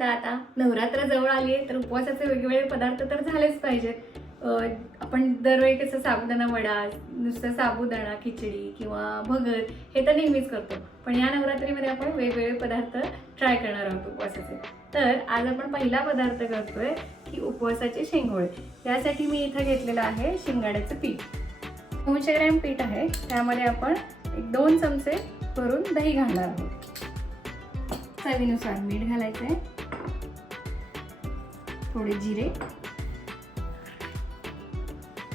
म्हणता आता? नवरात्र जवळ आली आहे तर उपवासाचे वेगवेगळे पदार्थ तर झालेच पाहिजेत. आपण दरवेळी कसं साबुदाणा वडा नुसतं साबुदाणा खिचडी किंवा भगर हे तर नेहमीच करतो. पण या नवरात्रीमध्ये आपण वेगवेगळे पदार्थ ट्राय करणार आहोत उपवासाचे. तर आज आपण पहिला पदार्थ करतोय की उपवासाचे शेंगोळे. त्यासाठी मी इथं घेतलेलं आहे शिंगाड्याचं पीठ. दोनशे ग्रॅम पीठ आहे. त्यामध्ये आपण एक दोन चमचे भरून दही घालणार आहोत. चवीनुसार मीठ घालायचं आहे थोडे जिरे.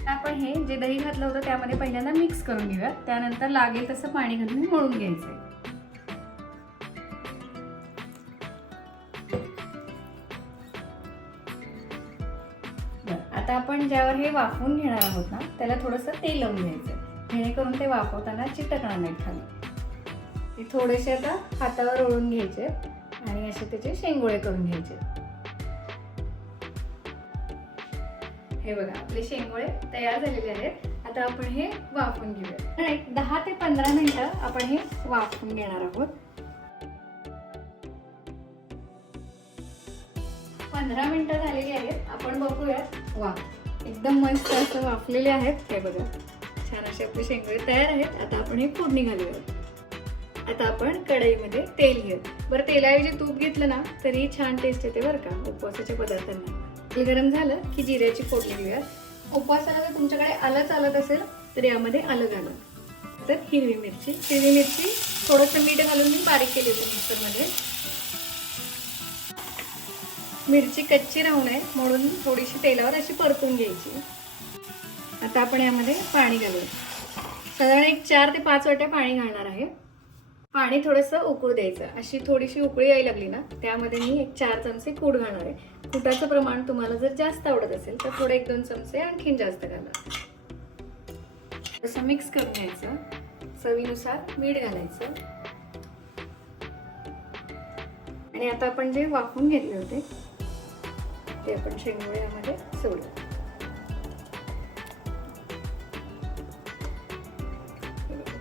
आपण हे जे दही घातलं होतं त्यामध्ये पहिल्यांदा मिक्स करून घेऊया. त्यानंतर लागेल तसं पाणी घालून मळून घ्यायचं आहे आता आपण ज्यावर हे वाफवून घेणार आहोत ना त्याला थोडंसं तेल लावून घ्यायचं जेणेकरून ते वाफवताना चिटकणार नाही खाली. ते थोडेसे आता हातावर ओळून घ्यायचे आणि असे त्याचे शेंगोळे करून घ्यायचे. हे बघा आपले शेंगोळे तयार झालेले आहेत. आता आपण हे वाफून घेऊया एक दहा ते पंधरा मिनिट आपण हे वाफून घेणार आहोत. पंधरा मिनिटं झालेली आहेत. आपण बघूयात वा एकदम मस्त असं वाफलेले आहेत. हे बघा छान असे आपले शेंगोळे तयार आहेत. आता आपण हे फोडणी घालूयात. आता आपण कढईमध्ये तेल घेऊ बरं तेलाऐवजी तूप घेतलं ना तरी छान टेस्ट येते बरं का उपवासाच्या पदार्थांना. तेल गरम झालं की जिऱ्याची फोडणी देऊयात. उपवासाला जर तुमच्याकडे आलं चालत असेल तर यामध्ये आलं घालून. तर हिरवी मिरची. हिरवी मिरची थोडंसं मीठ घालून मी बारीक केली होती मिक्सरमध्ये. मिरची कच्ची राहू नये म्हणून थोडीशी तेलावर अशी परतून घ्यायची. आता आपण यामध्ये पाणी घालूया. साधारण एक चार ते पाच वाट्या पाणी घालणार आहे. पाणी थोडंसं उकळू द्यायचं. अशी थोडीशी उकळी यायला लागली ना त्यामध्ये मी एक चार चमचे कूट घालणार आहे. कुटाचं प्रमाण तुम्हाला जर जास्त आवडत असेल तर थोडे एक दोन चमचे आणखीन जास्त घाला. तसं मिक्स करून घ्यायचं. चवीनुसार मीठ घालायचं. आणि आता आपण जे वाफून घेतले होते ते आपण शेंगोळे यामध्ये सोडू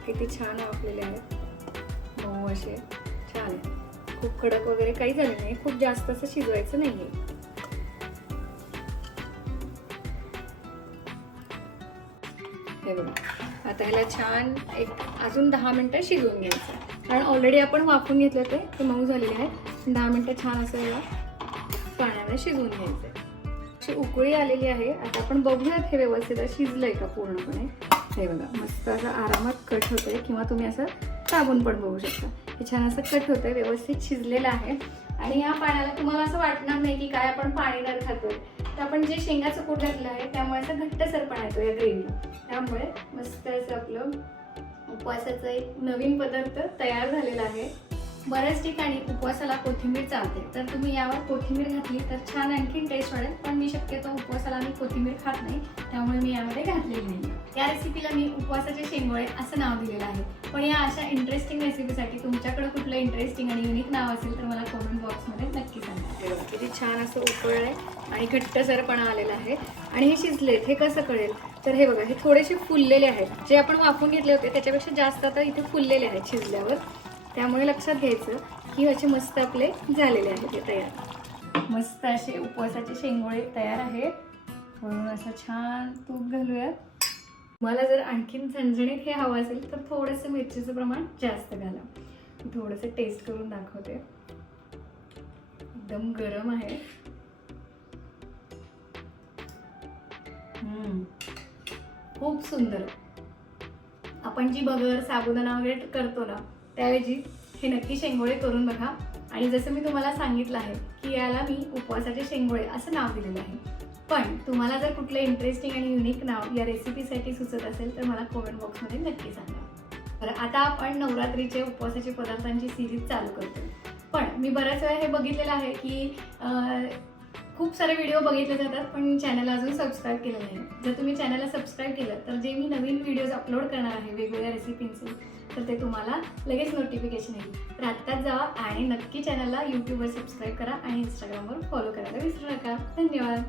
किती छान वाफलेले आहेत. मऊ असे छान. आहे खूप कडक वगैरे काही झाले नाही. खूप जास्त असं शिजवायचं नाहीये. हे बघा. आता ह्याला छान एक अजून दहा मिनटं शिजवून घ्यायचं. कारण ऑलरेडी आपण वाफवून घेतलं ते ते मऊ झालेले आहे दहा मिनटं छान असं याला पाण्यामध्ये शिजवून घ्यायचं अशी उकळी आलेली आहे. आता आपण बघूयात हे व्यवस्थित शिजलंय का पूर्णपणे. हे बघा मस्त असं आरामात कट होतंय. किंवा तुम्ही असं दाबून पण बघू शकता. हे छान असं कट होतं व्यवस्थित शिजलेलं आहे. आणि या पाण्याला तुम्हाला असं वाटणार नाही की काय आपण पाणी न खातोय. तर आपण जे शेंगाचं कूट घातलं आहे त्यामुळे असं घट्टसरपणा येतो या ग्रेव्हीला. त्यामुळे मस्त असं आपलं उपवासाचा एक नवीन पदार्थ तयार झालेला आहे. बऱ्याच ठिकाणी उपवासाला कोथिंबीर चालते. तर तुम्ही यावर कोथिंबीर घातली तर छान आणखीन टेस्ट वाढेल. पण मी शक्यतो उपवासाला मी कोथिंबीर खात नाही. त्यामुळे मी यामध्ये घातलेली नाही. या रेसिपीला मी उपवासाचे शेंगोळे असं नाव दिलेलं आहे. पण या अशा इंटरेस्टिंग रेसिपीसाठी तुमच्याकडे कुठलं इंटरेस्टिंग आणि युनिक नाव असेल तर मला कमेंट बॉक्समध्ये नक्की सांगा. किती छान असं उकळलं आहे आणि घट्टसरपणा आलेला आहे. आणि हे शिजलेत हे कसं कळेल? तर हे बघा हे थोडेसे फुललेले आहेत. जे आपण वाफवून घेतले होते त्याच्यापेक्षा जास्त आता इथे फुललेले आहेत शिजल्यावर. त्यामुळे लक्षात घ्यायचं की असे मस्त आपले झालेले आहेत हे तयार. मस्त असे उपवासाचे शेंगोळे तयार आहेत. म्हणून असं छान तूप घालूयात. मला जर आणखीन झणझणीत हे हवं असेल तर थोडंसं मिरचीचं प्रमाण जास्त घाला. मी थोडंसं टेस्ट करून दाखवते. एकदम गरम आहे. खूप सुंदर. आपण जी बगर साबुदाणा वगैरे करतो ना त्याऐवजी हे नक्की शेंगोळे करून बघा. आणि जसं मी तुम्हाला सांगितलं आहे की याला मी उपवासाचे शेंगोळे असं नाव दिलेलं आहे. पण तुम्हाला जर कुठलं इंटरेस्टिंग आणि युनिक नाव या रेसिपीसाठी सुचत असेल तर मला कमेंट बॉक्समध्ये नक्की सांगा. बरं आता आपण नवरात्रीचे उपवासाचे पदार्थांची सिरीज चालू करतो पण मी बऱ्याच वेळा हे बघितलेलं आहे की खूप सारे व्हिडिओ बघितले जातात पण चॅनल अजून सबस्क्राईब केलं नाही. जर तुम्ही चॅनलला सबस्क्राईब केलं तर जे मी नवीन व्हिडिओज अपलोड करणार आहे वेगवेगळ्या रेसिपींचे तर ते तुम्हाला लगेच नोटिफिकेशन येईल. तर आत्ताच जावा आणि नक्की चॅनलला यूट्यूबवर सबस्क्राईब करा आणि इंस्टाग्रामवर फॉलो करायला विसरू नका. धन्यवाद.